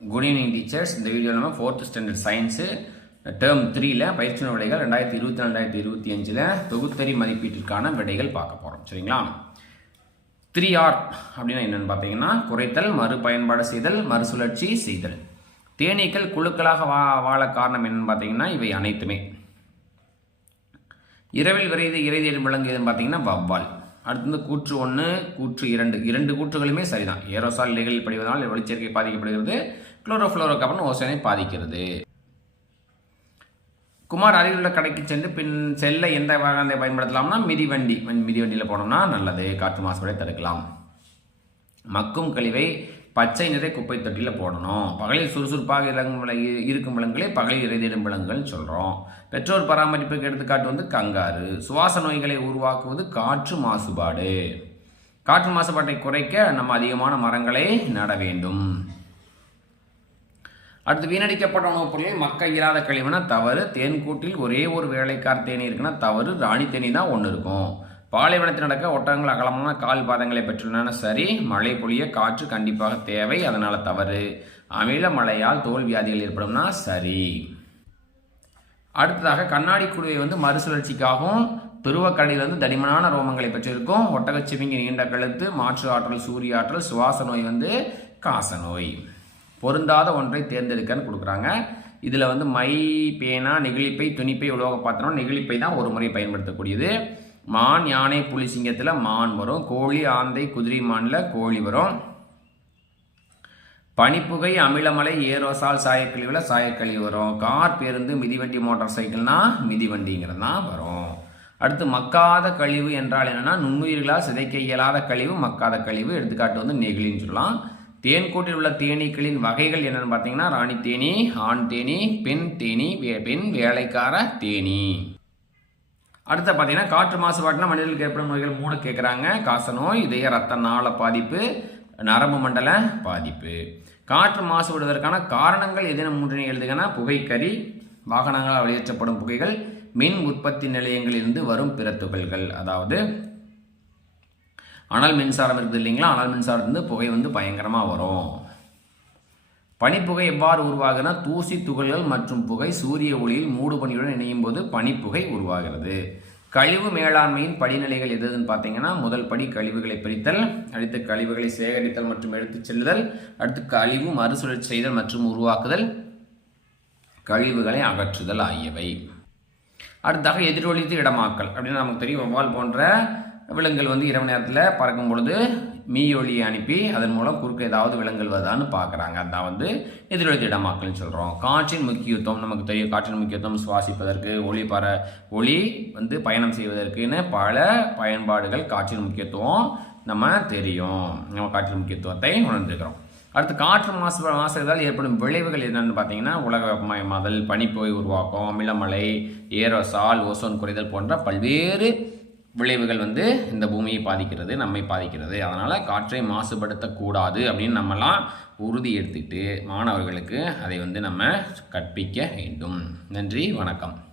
Good evening teachers இந்த video நம்ம fourth standard science term த்ரீல பயிற்சின விடைகள் ரெண்டாயிரத்தி இருபத்தி ரெண்டாயிரத்தி இருபத்தி அஞ்சில் தொகுத்தறி மதிப்பீட்டிற்கான விடைகள் பார்க்க போகிறோம் சரிங்களா? த்ரீ ஆர் அப்படின்னா என்னென்னு பார்த்தீங்கன்னா குறைத்தல் மறுபயன்பாடு செய்தல் மறுசுழற்சி செய்தல். தேனீக்கள் குழுக்களாக வா வாழ காரணம் என்னன்னு பார்த்தீங்கன்னா இவை அனைத்துமே. இரவில் விரைது இறை தேடும் விலங்கு எதுன்னு பார்த்தீங்கன்னா வவ்வால் அடுத்து வந்து கூற்று ஒன்று கூற்று இரண்டு. இரண்டு கூற்றுகளுமே சரிதான். ஏரோசால் இலைகளில் படிவதனால் ஒளிச்சேர்க்கை பாதிக்கப்படுகிறது. குளோரோஃப்ளோரோ கார்பன் ஓசோனை பாதிக்கிறது. குமார் அருகிலுள்ள கடைக்கு சென்று பின் செல்ல எந்த வாகனத்தை பயன்படுத்தலாம்னா மிதிவண்டி மிதிவண்டியில் போனோம்னா நல்லது. காற்று மாசுபடை தடுக்கலாம். மக்கும் கழிவை பச்சை நிறை குப்பை தொட்டியில் போடணும். பகலில் சுறுசுறுப்பாக இறங்கும் விலங்கு இருக்கும் விலங்குகளே பகலில் இறைதிடும் விலங்குகள்னு சொல்கிறோம் பெற்றோர் பராமரிப்புக்கு எடுத்துக்காட்டு வந்து கங்காரு. சுவாச நோய்களை உருவாக்குவது காற்று மாசுபாடு. காற்று மாசுபாட்டை குறைக்க நம்ம அதிகமான மரங்களை நட வேண்டும். அடுத்து வீணடிக்கப்பட்ட உணவுப் பொருளில் மக்க இயலாத கழிவுனா தவறு. தேன்கூட்டில் ஒரே ஒரு வேலைக்கார் தேனி இருக்குன்னா தவறு. ராணி தேனி தான் ஒன்று இருக்கும். பாலைவனத்தில் நடக்க ஒட்டகங்கள் அகலமான கால் பாதங்களை பெற்றுள்ளன. சரி மழை பொழிய காற்று கண்டிப்பாக தேவை அதனால் தவறு. அமில மழையால் தோல் வியாதிகள் ஏற்படும்னா சரி. அடுத்ததாக கண்ணாடி குழுவை வந்து மறுசுழற்சிக்காகவும் துருவக்கடையில் வந்து தடிமனான ரோமங்களை பெற்றிருக்கும். ஒட்டகச்சிவிங்கி நீண்ட கழுத்து மாற்று ஆற்றல் சூரிய ஆற்றல் சுவாச நோய் வந்து காச நோய். பொருந்தாத ஒன்றை தேர்ந்தெடுக்கன்னு கொடுக்குறாங்க. இதில் வந்து மை பேனா நெகிழிப்பை துணிப்பை உலோக பாத்திரம் நெகிழிப்பை தான் ஒரு முறை பயன்படுத்தக்கூடியது. மான் யானை புலி சிங்கத்தில் மான் வரும். கோழி ஆந்தை குதிரை மானில் கோழி வரும். பனிப்புகை அமிலமலை ஏரோசால் சாயக்கழிவில் சாயக்கழிவு வரும். கார் பேருந்து மிதிவண்டி மோட்டார் சைக்கிள்னா மிதிவண்டிங்கிறது தான் வரும். அடுத்து மக்காத கழிவு என்றால் என்னென்னா நுண்ணுயிர்களால் சிதைக்க இயலாத கழிவு மக்காத கழிவு. எடுத்துக்காட்டு வந்து நெகிழின்னு சொல்லலாம். தேன்கூட்டில் உள்ள தேனீக்களின் வகைகள் என்னென்னு பார்த்தீங்கன்னா ராணி தேனி ஆண் தேனி பெண் தேனி பெண் வேலைக்கார தேனி. அடுத்து பார்த்தீங்கன்னா காற்று மாசுபாட்டினா மனிதர்களுக்கு ஏற்படும் நோய்கள் மூணு கேட்குறாங்க காச நோய் இதய ரத்த நாள பாதிப்பு நரம்பு மண்டல பாதிப்பு. காற்று மாசுபடுவதற்கான காரணங்கள் எதன மூன்றினை எழுதுகனா புகைக்கறி வாகனங்களால் வெளியேற்றப்படும் புகைகள் மின் உற்பத்தி நிலையங்களிலிருந்து வரும் பிற துகள்கள் அதாவது அனல் மின்சாரம் இருக்குது இல்லைங்களா? அனல் மின்சாரத்துலேருந்து புகை வந்து பயங்கரமாக வரும். பனிப்புகை எவ்வாறு உருவாகுதுன்னா தூசி துகள்கள் மற்றும் புகை சூரிய ஒளியில் மூடு பனியுடன் இணையும் போது பனிப்புகை உருவாகிறது. கழிவு மேலாண்மையின் படிநிலைகள் எதுன்னு பார்த்தீங்கன்னா முதல் படி கழிவுகளை பிரித்தல் அடுத்து கழிவுகளை சேகரித்தல் மற்றும் எடுத்துச் செல்லுதல் அடுத்து கழிவு மறுசுழற்சி செய்தல் மற்றும் உருவாக்குதல் கழிவுகளை அகற்றுதல் ஆகியவை. அடுத்தாக எதிரொலித்து இடமாக்கல் அப்படின்னு நமக்கு தெரியும். வவ்வால் போன்ற விலங்குகள் வந்து இரவு நேரத்தில் பறக்கும் பொழுது மீயொலியை அனுப்பி அதன் மூலம் குறுக்க ஏதாவது விலங்குகள் வருதான்னு பார்க்குறாங்க. அதான் வந்து எதிரொலி திடமாக்கல்னு சொல்கிறோம் காற்றின் முக்கியத்துவம் நமக்கு தெரியும் காற்றின் முக்கியத்துவம் சுவாசிப்பதற்கு ஒளி பற ஒளி வந்து பயணம் செய்வதற்குன்னு பல பயன்பாடுகள் காற்றின் முக்கியத்துவம் நம்ம தெரியும். நம்ம காற்றின் முக்கியத்துவத்தை உணர்ந்துக்கிறோம். அடுத்து காற்று மாசு மாசுகிறதால் ஏற்படும் விளைவுகள் என்னென்னு பார்த்தீங்கன்னா உலக வெப்பமயமாதல் பனிப்புகை உருவாக்கம் அமிலமலை ஏரோசால் ஓசோன் குறைதல் போன்ற பல்வேறு விளைவுகள் வந்து இந்த பூமியை பாதிக்கிறது நம்மை பாதிக்கிறது. அதனால் காற்றை மாசுபடுத்தக்கூடாது அப்படின்னு நம்மலாம் உறுதி எடுத்துக்கிட்டு மாணவர்களுக்கு அதை வந்து நம்ம கற்பிக்க வேண்டும். நன்றி வணக்கம்.